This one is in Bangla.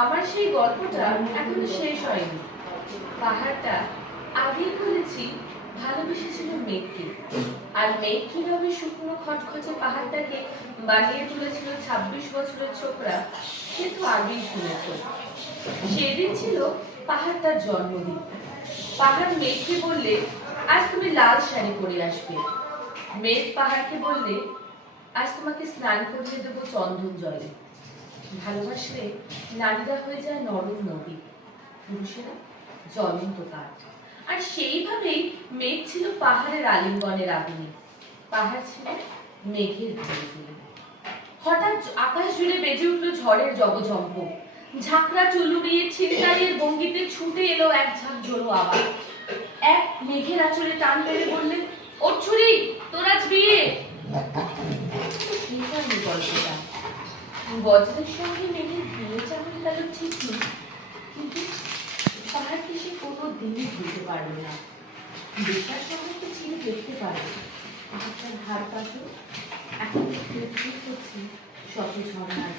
আমার সেই গল্পটা এখনো শেষ হয়নি। পাহাড়টা আগেই বলেছি ভালোবেসেছিল মেঘকে, আর মেঘ কিভাবে শুকনো খটখচে পাহাড়টাকে বানিয়ে তুলেছিল 26 বছরের ছোকরা, সে তো আগেই শুনেছ। সেদিন ছিল পাহাড়টার জন্মদিন। পাহাড় মেঘকে বললে, আজ তুমি লাল শাড়ি পরে আসবে। মেঘ পাহাড়কে বললে, আজ তোমাকে স্নান করিয়ে দেবো চন্দন জলে। ভালোবাসলে নারীরা হয়ে যায় নরম নদী, পুরুষেরা জ্বলন্ত কাঠ। আর সেইভাবেই মেঘ ছিল পাহাড়ের আলিঙ্গনের আগুনে, পাহাড় ছিল মেঘের ঘরে। হঠাৎ আকাশ জুড়ে বেজে উঠল ঝড়ের জবঝম্প। ঝাঁকড়া চুল উড়িয়ে ছিনতাইয়ের ভঙ্গিতে ছুটে এলো এক ঝাঁক জোড়ো আওয়াজ। এক মেঘের আঁচলে টান পেরে বললেন, ও ছুরি, তোর আজ বিয়ে। গল্পটা বজ্রের সঙ্গে মেঘের বিয়ে যেমন গেল ঠিকই, কিন্তু পাহাড়কে সে কোনো দিনই ভুলতে পারবে না। বেশার সঙ্গে ছিঁড়ে দেখতে পারবে, পাহাড়টার হাড় পাথর এখন করছি শত ঝর্ণার।